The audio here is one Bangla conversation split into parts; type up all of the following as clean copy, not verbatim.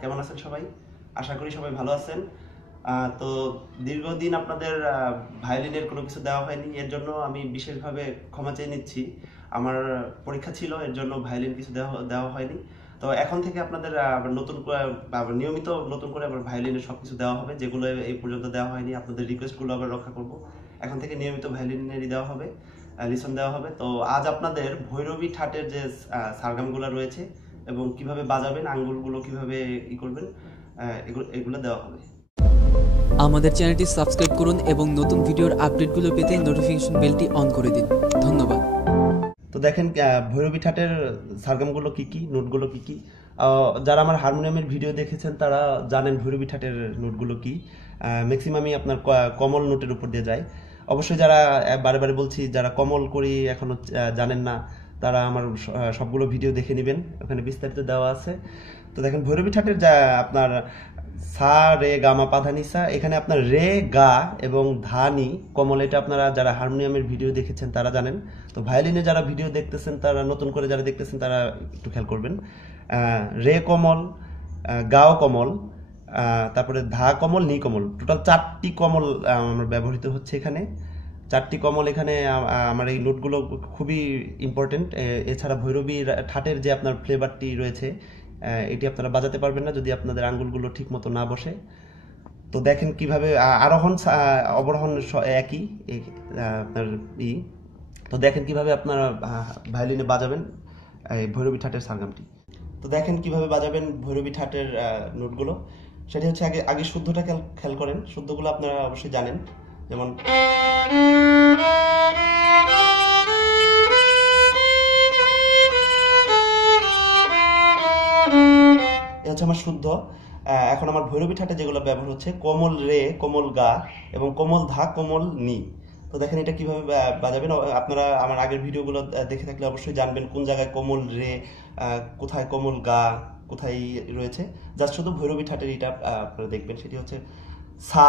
কেমন আছেন সবাই? আশা করি সবাই ভালো আছেন। তো দীর্ঘদিন আপনাদের ভায়োলিনের কোনো কিছু দেওয়া হয়নি, এর জন্য আমি বিশেষভাবে ক্ষমা চেয়ে নিচ্ছি। আমার পরীক্ষা ছিল, এর জন্য ভায়োলিন কিছু দেওয়া হয়নি। তো এখন থেকে আপনাদের নিয়মিত নতুন করে আবার ভায়োলিনের সব কিছু দেওয়া হবে, যেগুলো এই পর্যন্ত দেওয়া হয়নি। আপনাদের রিকোয়েস্টগুলো আবার রক্ষা করব। এখন থেকে নিয়মিত ভায়োলিনেরই দেওয়া হবে, লিসন দেওয়া হবে। তো আজ আপনাদের ভৈরবী ঠাটের যে সারগামগুলো রয়েছে এবং কিভাবে বাজাবেন, আঙ্গুলগুলো কিভাবে করবেন, এগুলো দেওয়া হবে। আমাদের চ্যানেলটি সাবস্ক্রাইব করুন এবং নতুন ভিডিওর আপডেটগুলো পেতে নোটিফিকেশন বেলটি অন করে দিন। ধন্যবাদ। তো দেখেন ভৈরবী ঠাটের সারগামগুলো কি কি, নোটগুলো কি কি। যারা আমার হারমোনিয়ামের ভিডিও দেখেছেন তারা জানেন ভৈরবী ঠাটের নোটগুলো কি। ম্যাক্সিমামই আপনার কমল নোটের উপর দিয়ে যায়। অবশ্যই যারা বারে বারে বলছি, যারা কমল করি এখনো জানেন না, তারা আমার সবগুলো ভিডিও দেখে নেবেন, ওখানে বিস্তারিত দেওয়া আছে। তো দেখেন ভৈরবী ঠাটের যা আপনার সা রে গা মা পা ধা নি সা, এখানে আপনার রে গা এবং ধা নি কমল, এটা আপনারা যারা হারমোনিয়ামের ভিডিও দেখেছেন তারা জানেন। তো ভায়োলিনে যারা ভিডিও দেখতেছেন, তারা নতুন করে যারা দেখতেছেন তারা একটু খেয়াল করবেন। রে কমল, গাও কমল, তারপরে ধা কমল, নি কমল, টোটাল 4টি কমল আমার ব্যবহৃত হচ্ছে এখানে। 4টি কমল এখানে আমার এই নোটগুলো খুবই ইম্পর্টেন্ট। এছাড়া ভৈরবী ঠাটের যে আপনার ফ্লেভারটি রয়েছে, এটি আপনারা বাজাতে পারবেন না যদি আপনাদের আঙ্গুলগুলো ঠিক মতো না বসে। তো দেখেন কিভাবে আরোহণ অবরোহণ একই আপনার তো দেখেন কিভাবে আপনারা ভায়োলিনে বাজাবেন এই ভৈরবী ঠাটের সারগামটি। তো দেখেন কিভাবে বাজাবেন ভৈরবী ঠাটের নোটগুলো। সেটি হচ্ছে আগে শুদ্ধটা খেয়াল করেন। শুদ্ধগুলো আপনারা অবশ্যই জানেন, যেমন হচ্ছে আমার শুদ্ধ। এখন আমার ভৈরবী ঠাটে যেগুলো ব্যবহার হচ্ছে কোমল রে, কোমল গা এবং কোমল ধা, কোমল নি। তো দেখেন এটা কিভাবে বাজাবেন। আপনারা আমার আগের ভিডিওগুলো দেখে থাকলে অবশ্যই জানবেন কোন জায়গায় কোমল রে, কোথায় কোমল গা, কোথায় রয়েছে। জাস্ট শুধু ভৈরবী ঠাটের এটা আপনারা দেখবেন। সেটি হচ্ছে সা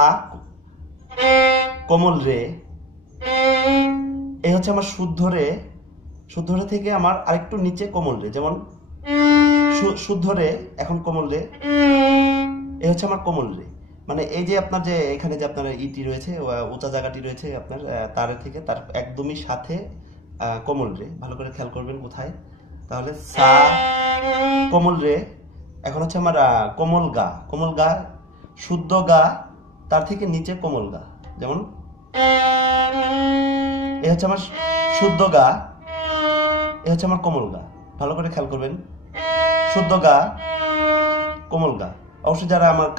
কোমল রে, এই হচ্ছে আমার শুদ্ধ রে। শুদ্ধ রে থেকে আমার আরেকটু নিচে কোমল রে, যেমন শুদ্ধ রে, এখন কোমল রে, এই হচ্ছে আমার কোমল রে। মানে এই যে আপনার যে এখানে যে আপনার ইটি রয়েছে, উঁচা জায়গাটি রয়েছে আপনার তারের থেকে, তার একদমই সাথে কোমল রে। ভালো করে খেয়াল করবেন কোথায়। তাহলে সা কোমল রে, এখন হচ্ছে আমার কোমল গা। কোমল গা, শুদ্ধ গা, তার থেকে নিচে কোমল গা, যেমন এই হচ্ছে আমার শুদ্ধ গা, এই হচ্ছে আমার কোমল গা। ভালো করে খেয়াল করবেন, শুদ্ধ গা, কোমল গা। অবশ্যই যারা আমার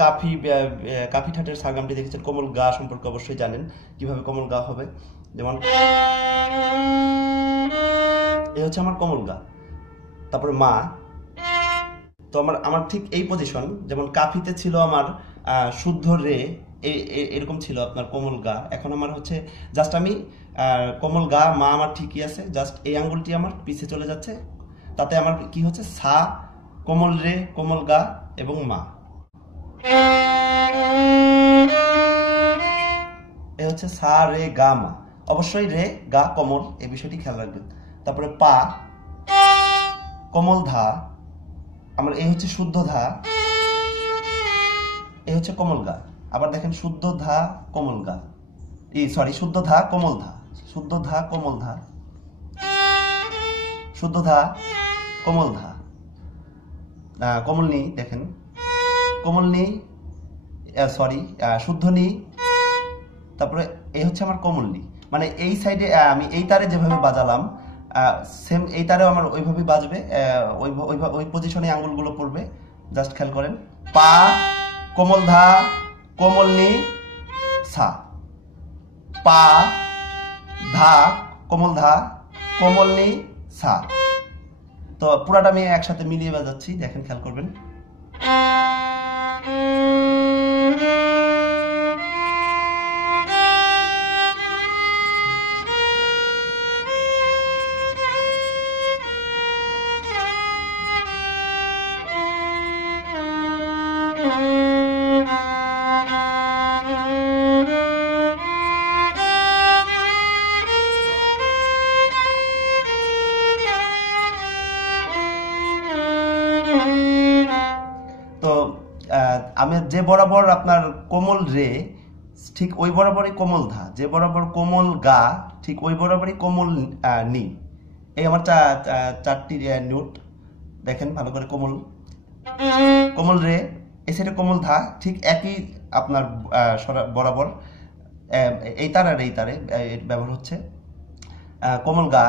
কাফি ঠাটের সারগামটি দেখেছেন, কোমল গা সম্পর্কে অবশ্যই জানেন কিভাবে কোমল গা হবে। যেমন এই হচ্ছে আমার কোমল গা, তারপরে মা। তো আমার ঠিক এই পজিশন, যেমন কাফিতে ছিল আমার শুদ্ধ রে, এরকম ছিল আপনার কোমল গা। এখন আমার হচ্ছে জাস্ট আমি কোমল গা, মা আমার ঠিকই আছে, জাস্ট এই আঙ্গুলটি আমার পিছে চলে যাচ্ছে। তাতে আমার কি হচ্ছে সা, কোমল রে, কোমল গা এবং মা। এ হচ্ছে সা রে গা মা। অবশ্যই রে গা কোমল, এই বিষয়টি খেয়াল রাখবেন। তারপরে পা, কোমল ধা, আমার এই হচ্ছে শুদ্ধ ধা, এই হচ্ছে কোমল গা। আবার দেখেন শুদ্ধ ধা, কোমল গা, শুদ্ধ ধা, কোমল ধা, শুদ্ধ ধা, কোমল ধা, শুদ্ধ ধা, কোমল ধা, কোমল নি, দেখেন কোমল নি, শুদ্ধ নি, তারপরে এই হচ্ছে আমার কোমল নি। মানে এই সাইডে আমি এই তারে যেভাবে বাজালাম, সেম এই তারেও আমার ওইভাবেই বাজবে, ওই পজিশনে আঙ্গুলগুলো পড়বে। জাস্ট খেয়াল করেন, পা, কোমল ধা, কোমল নি, সা, পা, ধা, কোমল ধা, কোমল নি, সা। তো পুরাটা আমি একসাথে মিলিয়ে বাজাচ্ছি, দেখেন খেয়াল করবেন। বরাবর আপনার কোমল রে ঠিক ওই বরাবরই কোমল ধা, যে বরাবর কোমল গা ঠিক ওই বরাবরই কোমল নি। এই আমার চারটি নোট দেখেন ভালো করে। কোমল কোমল রে, এই সাইডে কোমল ধা, ঠিক একই আপনার বরাবর এই তার আর এই তারে ব্যবহার হচ্ছে। কোমল গা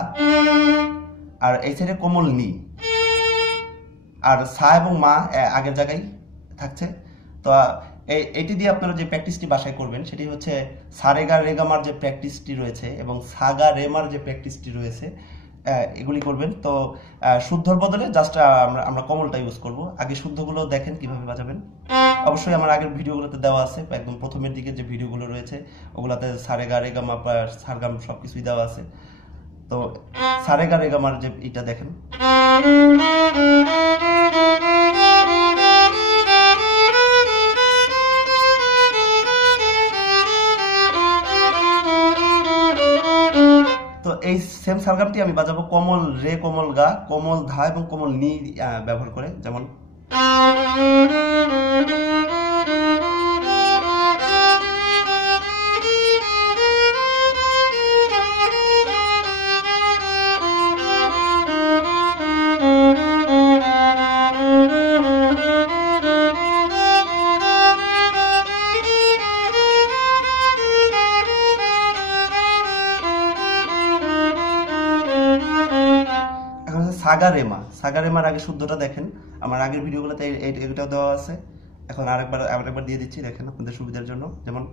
আর এই সাইডে কোমল নি, আর সা এবং মা আগের জায়গায় থাকছে। তো এটি দিয়ে আপনারা যে প্র্যাকটিসটি বাসায় করবেন সেটি হচ্ছে সারেগা রেগামার যে প্র্যাকটিসটি রয়েছে এবং সাগা রেমার যে প্র্যাকটিসটি রয়েছে এগুলি করবেন। তো শুদ্ধর বদলে জাস্ট আমরা কমলটা ইউজ করব। আগে শুদ্ধগুলো দেখেন কিভাবে বাজাবেন। অবশ্যই আমার আগের ভিডিওগুলোতে দেওয়া আছে, একদম প্রথমের দিকে যে ভিডিওগুলো রয়েছে ওগুলাতে সারেগা রেগামা সারগাম সবকিছুই দেওয়া আছে। তো সারেগা রেগামার যে এটা দেখেন। তো এই সেম সারগামটি আমি বাজাবো কোমল রে, কোমল গা, কোমল ধা এবং কোমল নি ব্যবহার করে। যেমন সাগারেমা। সাগারেমার আগে শুদ্ধটা দেখেন, আমার আগের ভিডিওগুলোতে এটাও দেওয়া আছে। এখন আরেকবার দিয়ে দিচ্ছি দেখেন আপনাদের সুবিধার জন্য। যেমন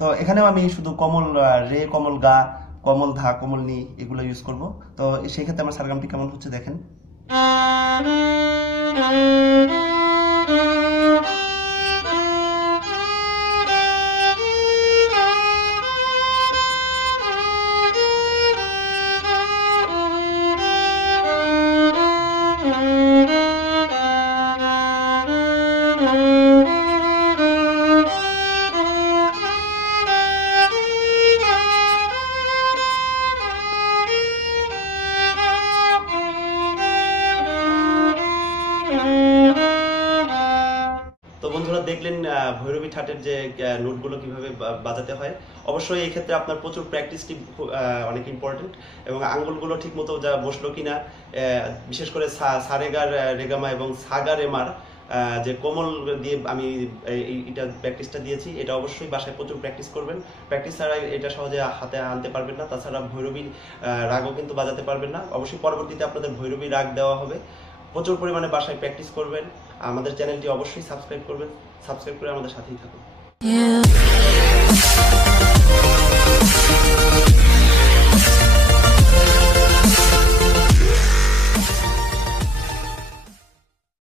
তো এখানেও আমি শুধু কোমল রে, কোমল গা, কোমল ধা, কোমল নি এগুলো ইউজ করব। তো সেই ক্ষেত্রে আমার সারগামটি কেমন হচ্ছে দেখেন। তো বন্ধুরা দেখলেন ভৈরবী ঠাটের যে নোটগুলো কিভাবে বাজাতে হয়। অবশ্যই এই ক্ষেত্রে আপনার প্রচুর প্র্যাকটিসটি অনেক ইম্পর্টেন্ট, এবং আঙ্গুলগুলো ঠিক মতো যা বসলো কিনা, বিশেষ করে সারেগার রেগামা এবং সাগা রেমার যে কোমল দিয়ে আমি এটা প্র্যাকটিসটা দিয়েছি, এটা অবশ্যই বাসায় প্রচুর প্র্যাকটিস করবেন। প্র্যাকটিস ছাড়া এটা সহজে হাতে আনতে পারবেন না। তাছাড়া ভৈরবী রাগও কিন্তু বাজাতে পারবেন না। অবশ্যই পরবর্তীতে আপনাদের ভৈরবী রাগ দেওয়া হবে। প্রচুর পরিমাণে বাসায় প্র্যাকটিস করবেন। আমাদের চ্যানেলটি অবশ্যই সাবস্ক্রাইব করবেন। সাবস্ক্রাইব করে আমাদের সাথেই থাকুন।